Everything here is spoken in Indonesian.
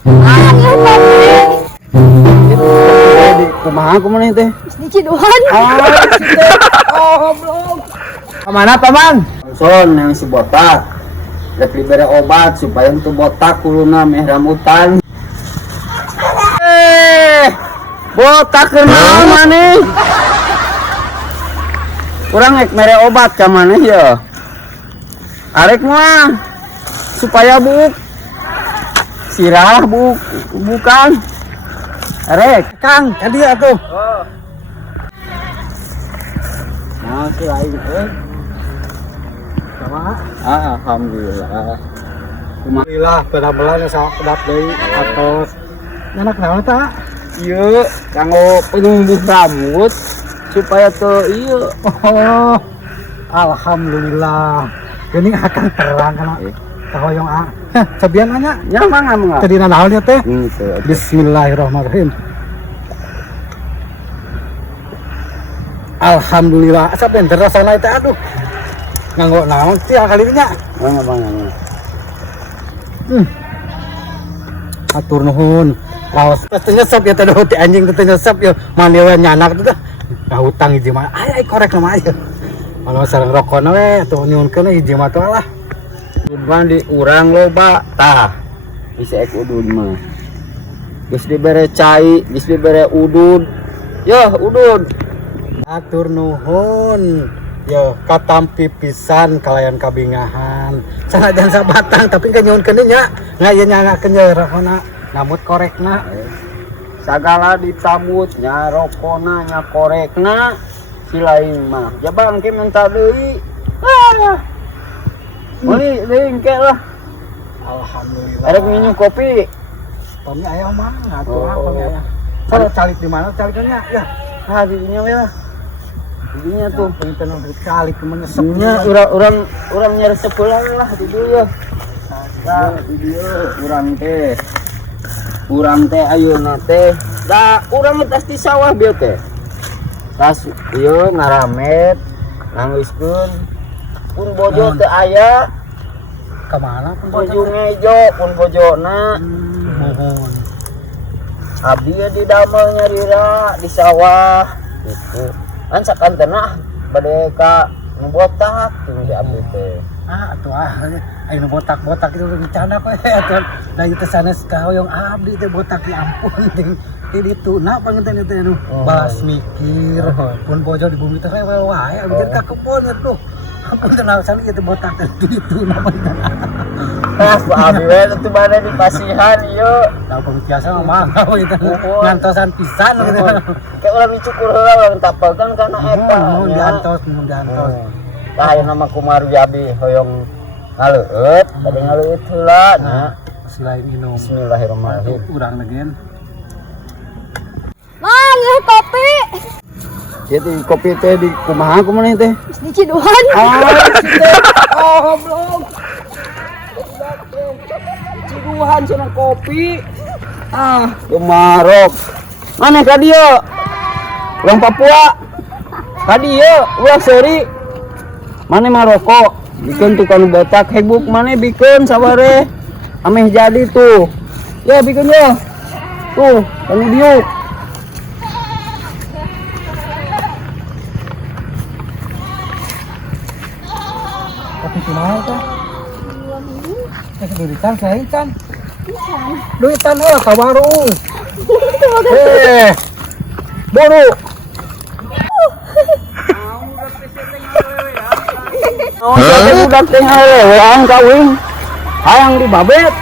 Di kumaha kumaha teh? Di Ciduhan. Oh, belum. Kemana paman? Son yang si botak. Rek dibere obat supaya untuk botak kuluna meh rambutan. Botak kenaon maneh? Kurang rek mere obat ka maneh ya. Arek mah supaya buk sirah bukan. Arek, Kang, tadi atuh. Oh. Nah, si lain sama. Alhamdulillah. Alhamdulillah benar-benar sama pedap deui atos. Anak naon ta? Ieu kanggo penumbuh rambut supaya teu ieu. Oh. Alhamdulillah. Geuning akan terang kana. Kahoyong a. Sabian anya? Nya mangga. Tadi naon nya teh? Gitu. Bismillahirrahmanirrahim. Alhamdulillah. Asa bener rasana teh aduh. Nganggo naon sih kali nya? Mangga. Atur nuhun. Raos teh nyesep ya teh ti anjing teh nyesep ya. Manewa nyanak teh. Kahutang hiji mah. Ai korek mah aya. Kalau sareng rokona we tuh nyunkeun hiji mah teh lah. Udun di urang loba tah. Bisa ek udun mah. Geus dibere cai, geus dibere udud. Yo udud. Atur nuhun. Yo katampi pisan kalayan kabingahan. Sanajan sabatang tapi nyunkeun nya. Ngaya nyangakeun ye rokona. Namut korekna. Sagala ditambut nya rokona nya korekna. Si lain mah. Jabang ke minta deui. Muli deui engke lah. Alhamdulillah. Arek minum kopi. Pami aya mah atuh pami aya. Sada calik di mana caliknya ya? Ah di dinya we lah. Di dinya tuh Pinten untuk calik menyesep. nya urang nyaresep heula lah di dieu ya. Nah, di dieu urang teh ayeuna teh da urang teh di sawah bieu teh. Tas ieu ngaramet nanggeuskeun pun bojo teh aya Ka mana pun bojo? ujung ngejo pun bojona Mohon. abdi ya di damel nyarira di sawah gitu kan sakantena bade ka nu botak jeung di abdi teh Atuh anu botak-botak itu bercanda kok atuh da ieu teh sanes kahoyong abdi teh botak ya ampun ting di ditu na panginten teh anu balas mikir pun bojo di bumi teh rewel wae abdi ka kebon atuh ampun teh naon ieu teh botak teh di ditu na panginten pas abdi we itu bade di pasihan ieu da pamitiasa mah mangga we teh ngantosan pisan gitu kayak urang dicukur heula urang tapegang kana eta mun diantos tah ayeuna mah kumaru abdi hoyong ngaleueut bade ngaleueut heula nya selain minum bismillahirrahmanirrahim urang legen Mang, kopi. jadi kopi teh di kumaha teh Di Ciduhan. oh belum Ciduhan cenah kopi kemarok mana ka dieu urang Papua ka dieu ulah seuri mana mah rokok bikin tukang botak hebuk mana bikin sabare ameh jadi tuh ya bikin ya tuh kanu diuk kopi kumaha teh duitan saya can duitan ka warung buru jadi budak teh hawean kawin hayang dibabet